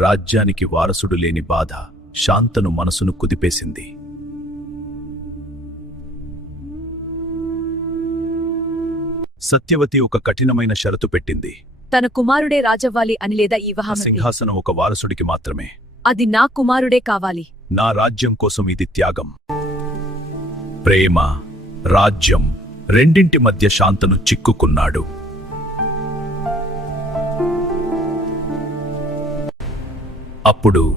రాజ్యానికి వారసుడు లేని బాధ శాంతను మనసును కుదిపేసింది. సత్యవతి ఒక కఠినమైన షరతు పెట్టింది. తన కుమారుడే రాజవ్వాలి అని లేదా ఈ వివాహం సింహాసనం ఒక వారసుడికి మాత్రమే. అది నా కుమారుడే కావాలి. నా రాజ్యం కోసం ఇది త్యాగం. ప్రేమ, రాజ్యం రెండింటి మధ్య శాంతను చిక్కుకున్నాడు. అప్పుడు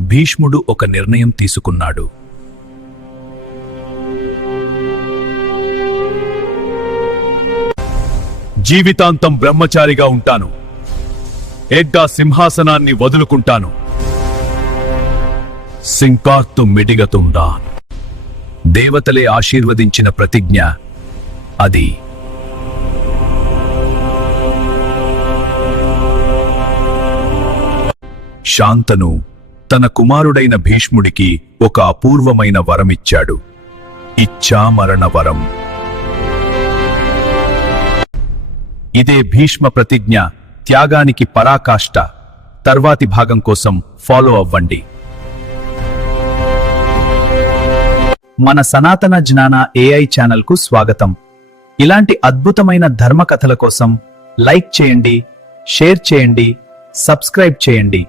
భీష్ముడు ఒక నిర్ణయం తీసుకున్నాడు. జీవితాంతం బ్రహ్మచారిగా ఉంటాను. ఎగ్గా సింహాసనాన్ని వదులుకుంటాను. సింకార్తు మిడిగతుండాన్. దేవతలే ఆశీర్వదించిన ప్రతిజ్ఞ అది. శాంతను తన కుమారుడైన భీష్ముడికి ఒక అపూర్వమైన వరమిచ్చాడు. ఇచ్ఛామరణ వరం. ఇదే భీష్మ ప్రతిజ్ఞ, త్యాగానికి పరాకాష్ట. తర్వాతి భాగం కోసం ఫాలో అవ్వండి. మన సనాతన జ్ఞాన AI ఛానల్కు స్వాగతం. ఇలాంటి అద్భుతమైన ధర్మ కథల కోసం లైక్ చేయండి, షేర్ చేయండి, సబ్స్క్రైబ్ చేయండి.